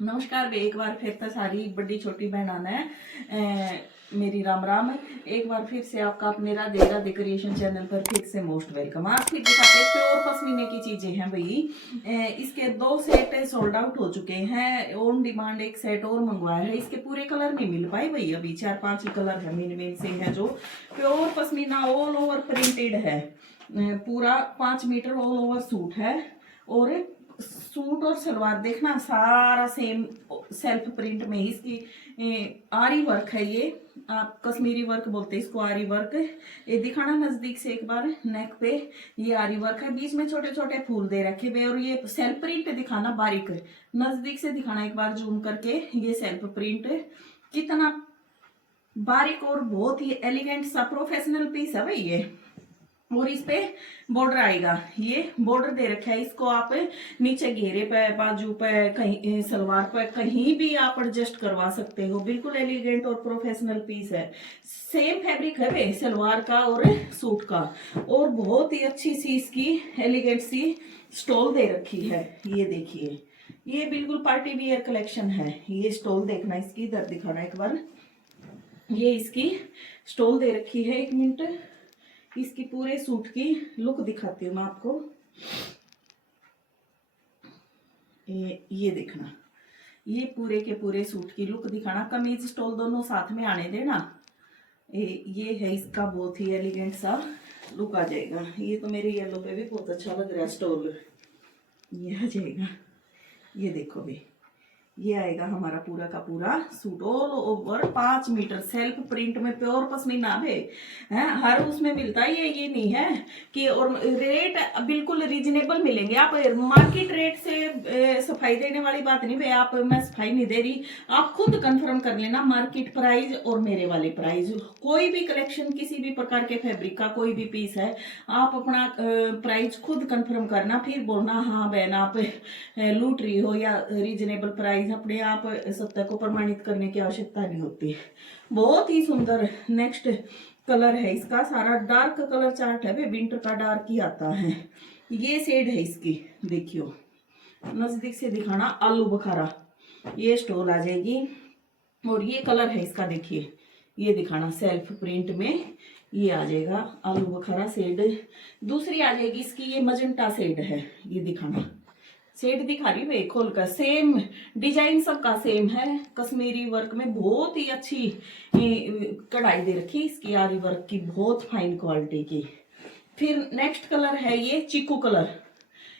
नमस्कार बे, एक बार फिर तो सारी बड़ी छोटी बहना ने मेरी राम राम। एक बार फिर से आपका अपने राधे राधे क्रिएशन चैनल पर फिर से मोस्ट वेलकम। आज फिर दिखाते हैं प्योर पश्मीने की चीजें हैं भाई। इसके 2 सेट सोल्ड आउट हो चुके हैं। ऑन डिमांड एक सेट और मंगवाया है। इसके पूरे कलर नहीं मिल पाए भाई, अभी 4-5 ही कलर है मेन मेन से है। जो pure pashmina all over printed है, पूरा 5 मीटर ऑल ओवर सूट है। और सूट और सलवार देखना सारा सेम सेल्फ प्रिंट में। इसकी आरी वर्क है, ये आप कश्मीरी वर्क बोलते हैं इसको, आरी वर्क। ये दिखाना नजदीक से एक बार, नेक पे ये आरी वर्क है, बीच में छोटे छोटे फूल दे रखे हुए। और ये सेल्फ प्रिंट दिखाना बारीक, नजदीक से दिखाना एक बार जूम करके। ये सेल्फ प्रिंट कितना बारीक और बहुत ही एलिगेंट सा प्रोफेशनल पीस है भाई ये। और इस पे बॉर्डर आएगा, ये बॉर्डर दे रखा है। इसको आप नीचे घेरे पे, बाजू पे, कहीं सलवार पे कहीं भी आप एडजस्ट करवा सकते हो। बिल्कुल एलिगेंट और प्रोफेशनल पीस है। सेम फैब्रिक है वे सलवार का और सूट का। और बहुत ही अच्छी सी इसकी एलिगेंट सी स्टॉल दे रखी है। ये देखिए, ये बिल्कुल पार्टी वियर कलेक्शन है। ये स्टॉल देखना, इसकी इधर दिखाना एक बार। ये इसकी स्टॉल दे रखी है। 1 मिनट, इसकी पूरे सूट की लुक दिखाती हूँ मैं आपको। ये देखना, ये पूरे के पूरे सूट की लुक दिखाना। कमीज स्टोल दोनों साथ में आने देना। ये है इसका बहुत ही एलिगेंट सा लुक आ जाएगा। ये तो मेरे येलो पे भी बहुत अच्छा लग रहा है स्टोल। ये आ जाएगा, ये देखो भी, ये आएगा हमारा पूरा का पूरा suit all over 5 metre self print में प्योर पश्मीना है। हर उसमें मिलता है ये नहीं है कि। और रेट बिल्कुल रीजनेबल मिलेंगे। आप मार्केट रेट से सफाई देने वाली बात नहीं भाई, आप मैं सफाई नहीं दे रही, आप खुद कंफर्म कर लेना मार्केट प्राइस और मेरे वाले प्राइस। कोई भी कलेक्शन, किसी भी प्रकार के फैब्रिक का कोई भी पीस है, आप अपना प्राइस खुद कंफर्म करना, फिर बोलना हाँ बहन आप लूट रही हो या रीजनेबल प्राइस। अपने आप सत्ता को प्रमाणित करने की आवश्यकता नहीं होती। बहुत ही सुंदर नेक्स्ट कलर है इसका। सारा डार्क कलर चार्ट है, विंटर का डार्क ही आता है। ये शेड है इसकी, देखियो नजदीक से दिखाना, आलू बुखारा ये स्टोल आ जाएगी। और ये कलर है इसका, देखिए ये दिखाना सेल्फ प्रिंट में ये आ जाएगा आलू बुखारा शेड। दूसरी आ जाएगी इसकी, ये मजेंटा शेड है। ये दिखाना शेड दिखा रही है खोल कर। सेम डिजाइन सबका सेम है, कश्मीरी वर्क में बहुत ही अच्छी कढ़ाई दे रखी इसकी, आरी वर्क की, बहुत फाइन क्वालिटी की। फिर नेक्स्ट कलर है ये चीकू कलर।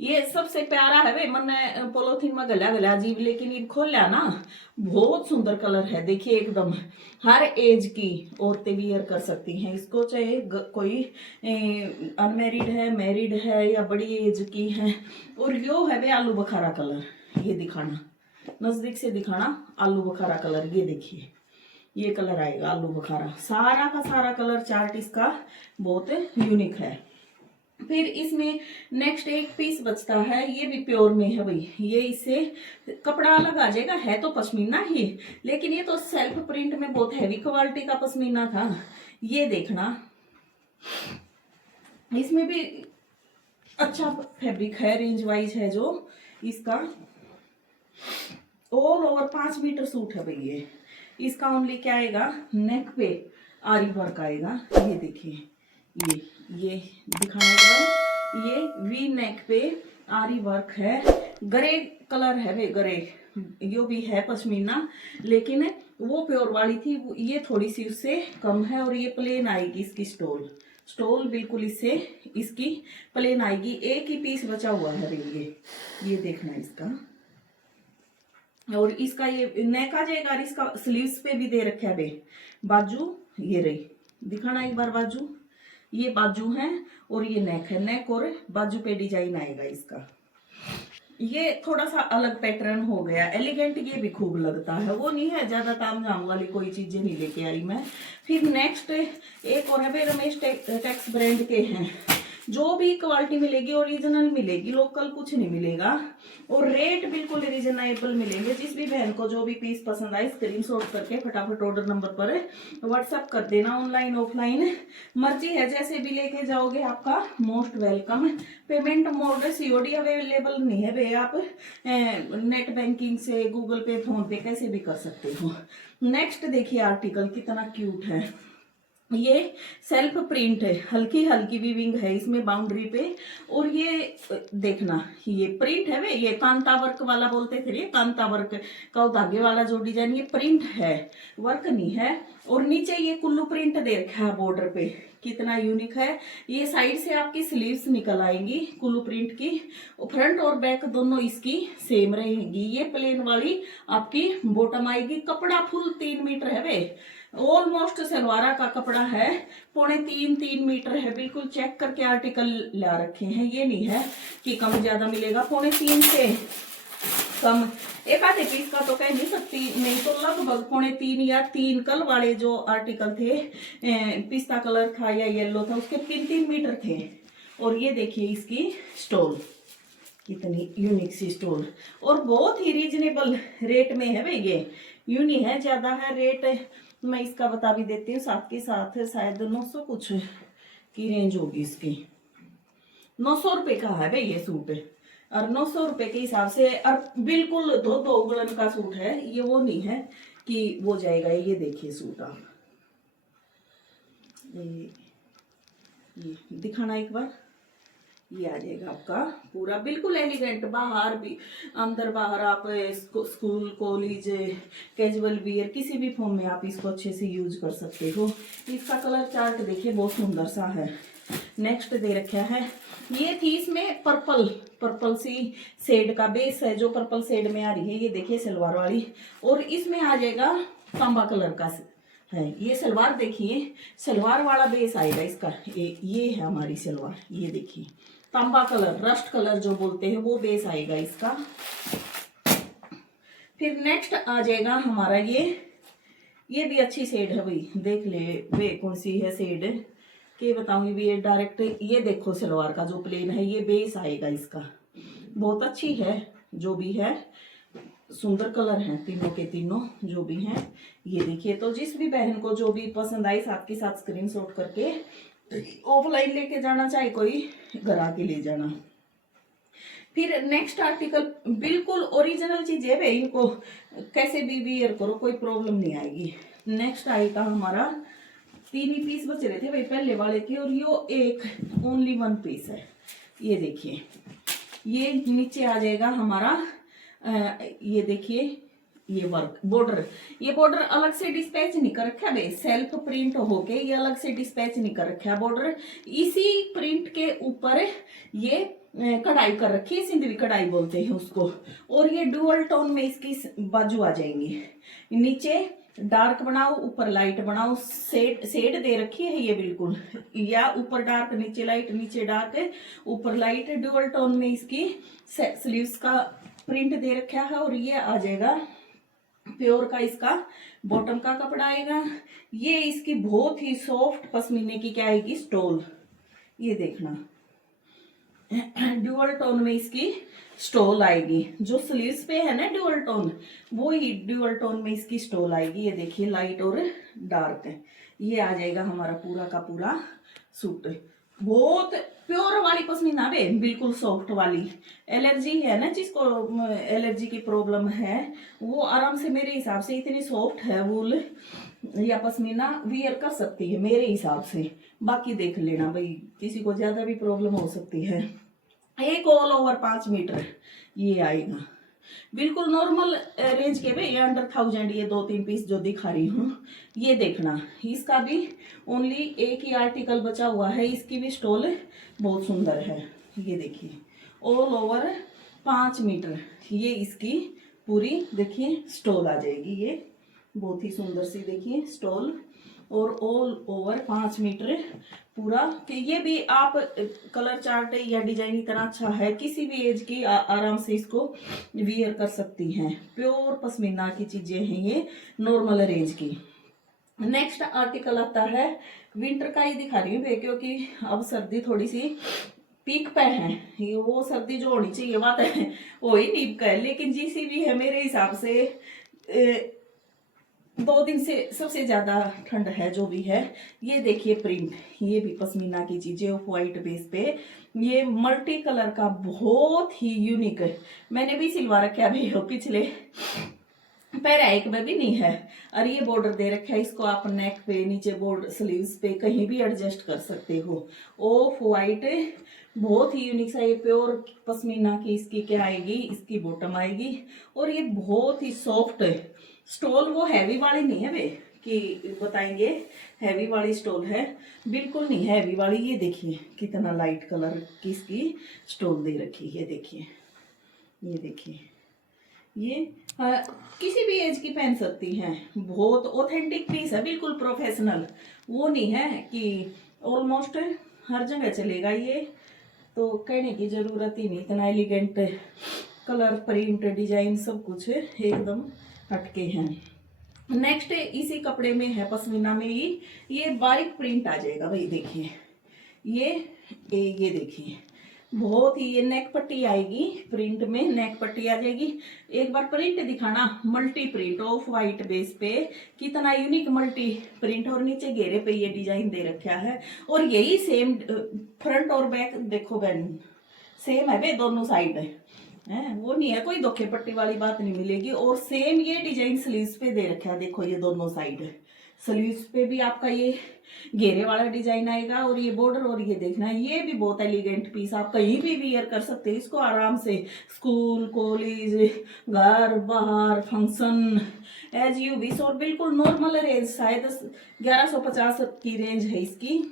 ये सबसे प्यारा है वे, मैंने पोलोथीन में गला गला अजीब, लेकिन ये खोल लिया ना, बहुत सुंदर कलर है। देखिए एकदम हर एज की औरतें वियर कर सकती हैं इसको, चाहे कोई अनमेरिड है, मैरिड है या बड़ी एज की है। और यो है वे आलू बुखारा कलर। ये दिखाना नजदीक से दिखाना, आलू बुखारा कलर। ये देखिए ये कलर आएगा आलू बुखारा। सारा का सारा कलर चार्ट इसका बहुत यूनिक है। फिर इसमें नेक्स्ट एक पीस बचता है, ये भी प्योर में है भाई। ये इससे कपड़ा अलग आ जाएगा, है तो पश्मीना ही, लेकिन ये तो सेल्फ प्रिंट में बहुत हैवी क्वालिटी का पश्मीना था। ये देखना, इसमें भी अच्छा फैब्रिक है, रेंज वाइज है जो इसका। ऑल ओवर 5 मीटर सूट है भाई ये। इसका ओनली क्या आएगा, नेक पे आरी वर्क आएगा। ये देखिए, ये दिखाने के बाद ये वी नेक पे आरी वर्क है। ग्रे कलर है वे, ग्रे यो भी है पश्मीना, लेकिन वो प्योर वाली थी, ये थोड़ी सी उससे कम है। और ये प्लेन आएगी इसकी स्टोल बिल्कुल इससे इसकी प्लेन आएगी। एक ही पीस बचा हुआ है ये देखना इसका। और इसका ये नेक आ जाएगा, और इसका स्लीव्स पे भी दे रखा है वे बाजू। ये रही, दिखाना एक बार बाजू। ये बाजू है और ये नेक है, नेक और बाजू पे डिजाइन आएगा इसका। ये थोड़ा सा अलग पैटर्न हो गया, एलिगेंट, ये भी खूब लगता है। वो नहीं है ज्यादा ताम झाम वाली कोई चीजें नहीं लेके आई मैं। फिर नेक्स्ट एक और है, रमेश टेक्स ब्रांड के हैं। जो भी क्वालिटी मिलेगी ओरिजिनल मिलेगी, लोकल कुछ नहीं मिलेगा। और रेट बिल्कुल रीजनेबल मिलेंगे। जिस भी बहन को जो भी पीस पसंद आए स्क्रीनशॉट करके फटाफट ऑर्डर नंबर पर व्हाट्सएप कर देना। ऑनलाइन ऑफलाइन मर्जी है, जैसे भी लेके जाओगे आपका most welcome. Payment mode COD available नहीं है भैया, आप नेट बैंकिंग से गूगल पे फोन पे कैसे भी कर सकते हो। नेक्स्ट देखिए आर्टिकल कितना क्यूट है। ये सेल्फ प्रिंट है, हल्की हल्की वीविंग है इसमें बाउंड्री पे। और ये देखना ये प्रिंट है वे, ये कांता वर्क वाला बोलते थे, ये कांता वर्क का धागे वाला जो डिजाइन, ये प्रिंट है, वर्क नहीं है। और नीचे ये कुल्लू प्रिंट दे रखा है बॉर्डर पे, कितना यूनिक है। ये साइड से आपकी स्लीव्स निकल आएंगी कुल्लू प्रिंट की, फ्रंट और बैक दोनों इसकी सेम रहेगी। ये प्लेन वाली आपकी बॉटम आएगी। कपड़ा फुल 3 मीटर है वे, ऑलमोस्ट सलवारा का कपड़ा है, 3.5 मीटर है। बिल्कुल चेक करके आर्टिकल ला रखे हैं, ये नहीं है कि कम ज्यादा मिलेगा। 3.5 से कम एक आधे पीस का तो कह नहीं सकती, नहीं तो लगभग 3.5 या 3 कल वाले जो आर्टिकल थे, पिस्ता कलर था या येलो था, उसके 3-3 मीटर थे। और ये देखिए इसकी स्टोल, कितनी यूनिक सी स्टोल, और बहुत ही रीजनेबल रेट में है भाई। ये यूनी है, ज्यादा है रेट, मैं इसका बता भी देती हूँ। साथ के साथ शायद 900 कुछ की रेंज होगी इसकी, 900 रुपये का है भाई ये सूट। और 900 रुपये के हिसाब से, और बिल्कुल 2 उगलन का सूट है ये, वो नहीं है कि वो जाएगा। ये देखिए सूट आप, ये दिखाना एक बार। ये आ जाएगा आपका पूरा बिल्कुल एलिगेंट, बाहर भी अंदर बाहर आप स्कूल कॉलेज कैजुअल वियर किसी भी फॉर्म में आप इसको अच्छे से यूज कर सकते हो। इसका कलर चार्ट देखिए बहुत सुंदर सा है। नेक्स्ट दे रखा है, ये थी इसमें पर्पल सी शेड का बेस है, जो पर्पल शेड में आ रही है। ये देखिए सलवार वाली, और इसमें आ जाएगा तांबा कलर का है। ये सलवार देखिए, सलवार वाला बेस आएगा इसका। ये है हमारी सलवार, ये देखिए तांबा कलर, रस्ट कलर जो बोलते हैं, वो बेस आएगा इसका। फिर नेक्स्ट आ जाएगा हमारा ये भी अच्छी शेड है भाई, देख ले वे कौन सी है शेड के बताऊंगी भी। ये डायरेक्ट ये देखो सलवार का जो प्लेन है, ये बेस आएगा इसका, बहुत अच्छी है। जो भी है सुंदर कलर हैं तीनों के तीनों जो भी हैं। ये देखिए, तो जिस भी बहन को जो भी पसंद आई साथ के साथ स्क्रीनशॉट करके ऑफलाइन लेके जाना, चाहे कोई घर आके ले जाना। फिर नेक्स्ट आर्टिकल बिल्कुल ओरिजिनल चीज है भाई, इनको कैसे भी वियर करो कोई प्रॉब्लम नहीं आएगी। नेक्स्ट आएगा हमारा, 3 ही पीस बचे रहे थे भाई पहले वाले के, और यो एक ओनली 1 पीस है। ये देखिए, ये नीचे आ जाएगा हमारा, ये देखिए ये वर्क बॉर्डर, ये बॉर्डर अलग से डिस्पैच नहीं कर रखा है, सेल्फ प्रिंट होके ये अलग से डिस्पैच नहीं कर रखा है बॉर्डर। इसी प्रिंट के ऊपर ये कढ़ाई कर रखी है, सिंधवी कढ़ाई बोलते हैं उसको। और ये डुअल टोन में इसकी बाजू आ जाएंगी, नीचे डार्क बनाओ ऊपर लाइट बनाओ, शेड दे रखी है ये बिल्कुल, या ऊपर डार्क नीचे लाइट, नीचे डार्क ऊपर लाइट। डुअल टोन में इसकी स्लीव्स का प्रिंट दे रखा है। और ये आ जाएगा प्योर का इसका बॉटम का कपड़ा आएगा। ये इसकी बहुत ही सॉफ्ट पश्मीने की क्या आएगी स्टोल, ये देखना ड्यूअल टोन में इसकी स्टोल आएगी। जो स्लीव्स पे है ना ड्यूअल टोन, वो ही ड्यूअल टोन में इसकी स्टोल आएगी। ये देखिए लाइट और डार्क है। ये आ जाएगा हमारा पूरा का पूरा सूट, बहुत प्योर वाली पश्मीना बे, बिल्कुल सॉफ्ट वाली। एलर्जी है ना, जिसको एलर्जी की प्रॉब्लम है, वो आराम से मेरे हिसाब से इतनी सॉफ्ट है वूल या पश्मीना वियर कर सकती है मेरे हिसाब से। बाकी देख लेना भाई, किसी को ज्यादा भी प्रॉब्लम हो सकती है। एक ऑल ओवर 5 मीटर ये आएगा, बिल्कुल नॉर्मल रेंज के भाई, अंडर 1000। ये 2-3 पीस जो दिखा रही हूँ ये देखना, इसका भी ओनली एक ही आर्टिकल बचा हुआ है। इसकी भी स्टोल बहुत सुंदर है, ये देखिए ऑल ओवर 5 मीटर ये इसकी पूरी देखिए स्टोल आ जाएगी। ये बहुत ही सुंदर सी देखिए स्टोल, और ऑल ओवर 5 मीटर पूरा। कि ये भी आप कलर चार्ट या डिजाइन इतना अच्छा है, किसी भी एज की आराम से इसको वियर कर सकती हैं। प्योर पश्मीना की चीजें हैं ये, नॉर्मल रेंज की। नेक्स्ट आर्टिकल आता है विंटर का ही दिखा रही हूँ मैं, क्योंकि अब सर्दी थोड़ी सी पीक पे है। ये वो सर्दी जो होनी चाहिए बात है वो ही नहीं का है, लेकिन जैसी भी है मेरे हिसाब से 2 दिन से सबसे ज्यादा ठंड है जो भी है। ये देखिए प्रिंट, ये भी पश्मीना की चीजें ऑफ वाइट बेस पे, ये मल्टी कलर का बहुत ही यूनिक है। मैंने भी सिलवा रखा है अभी पिछले पैरा एक में भी नहीं है। और ये बॉर्डर दे रखा है, इसको आप नेक पे नीचे बॉर्डर स्लीव्स पे कहीं भी एडजस्ट कर सकते हो। ऑफ वाइट बहुत ही यूनिक सा, ये प्योर पश्मीना की इसकी क्या आएगी, इसकी बॉटम आएगी। और ये बहुत ही सॉफ्ट है स्टोल, वो हैवी वाली नहीं है वे कि बताएंगे हैवी वाली स्टोल है, बिल्कुल नहीं है हैवी वाली। ये देखिए कितना लाइट कलर की इसकी स्टोल दे रखी है, ये देखिए, ये देखिए, ये किसी भी एज की पहन सकती हैं। बहुत ऑथेंटिक पीस है, बिल्कुल प्रोफेशनल, वो नहीं है कि ऑलमोस्ट हर जगह चलेगा ये, तो कहने की जरूरत ही नहीं। इतना एलिगेंट कलर प्रिंट डिजाइन सब कुछ एकदम हटके हैं। नेक्स्ट इसी कपड़े में है, पश्मीना में ही ये बारीक प्रिंट आ जाएगा भाई, देखिए ये देखिए बहुत ही, ये नेक पट्टी आएगी प्रिंट में, नेक पट्टी आ जाएगी। एक बार प्रिंट दिखाना, multi print of white base पे, कितना यूनिक मल्टी प्रिंट, और नीचे घेरे पे ये डिजाइन दे रखा है। और यही सेम फ्रंट और बैक देखो बहन, सेम है वे दोनों साइड है, वो नहीं है कोई धोखे पट्टी वाली बात नहीं मिलेगी। और सेम ये डिजाइन स्लीव्स पे दे रखा है, देखो ये दोनों साइड स्लीव्स पे भी आपका ये घेरे वाला डिजाइन आएगा, और ये बॉर्डर, और ये देखना ये भी बहुत एलिगेंट पीस, आप कहीं भी वियर कर सकते हैं इसको आराम से, स्कूल कॉलेज घर बाहर फंक्शन एज यू विश। और बिल्कुल नॉर्मल रेंज, शायद 1150 की रेंज है इसकी,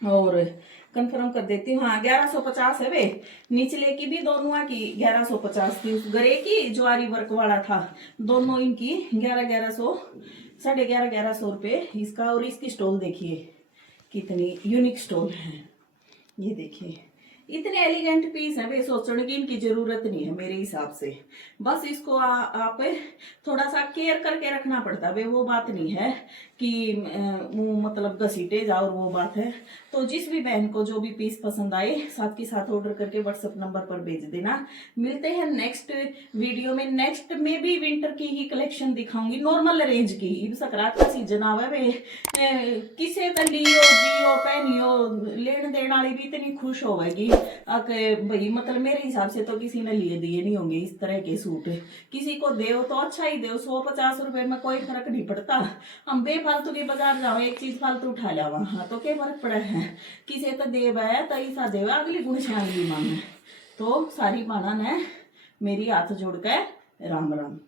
और कंफर्म कर देती हूँ, हाँ 1150 है वे। निचले की भी दोनों की 1150 थी, उस गरे की जो आरी वर्क वाला था, दोनों इनकी 1100 1150 रुपये इसका। और इसकी स्टोल देखिए कितनी यूनिक स्टोल है, ये देखिए इतने एलिगेंट पीस है वे, सोचने की इनकी जरूरत नहीं है मेरे हिसाब से। बस इसको आप थोड़ा सा केयर करके रखना पड़ता है, वो बात नहीं है कि मुंह मतलब घसीटे जाओ, वो बात है। तो जिस भी बहन को जो भी पीस पसंद आए साथ के साथ ऑर्डर करके व्हाट्सएप नंबर पर भेज देना। मिलते हैं नेक्स्ट वीडियो में, नेक्स्ट में भी विंटर की ही कलेक्शन दिखाऊंगी, नॉर्मल रेंज की। इब सकरात का सीजन आवे वे, किसे तो लियो जियो पहनियो, लेन देन वाली भी इतनी खुश होगी भाई, मतलब मेरे हिसाब से तो किसी ने लिए दिए नहीं होंगे इस तरह के सूट। किसी को दे तो अच्छा ही दे, 150 रुपए में कोई फर्क नहीं पड़ता। हम बेफालतू के बाजार जाओ एक चीज फालतू उठा लावा, हाँ तो क्या फर्क पड़ा है। किसी तो देव है तो ऐसा देव अगली गुण श्यामली मांगे। तो सारी बाणा ने मेरी हाथ जोड़ के राम राम।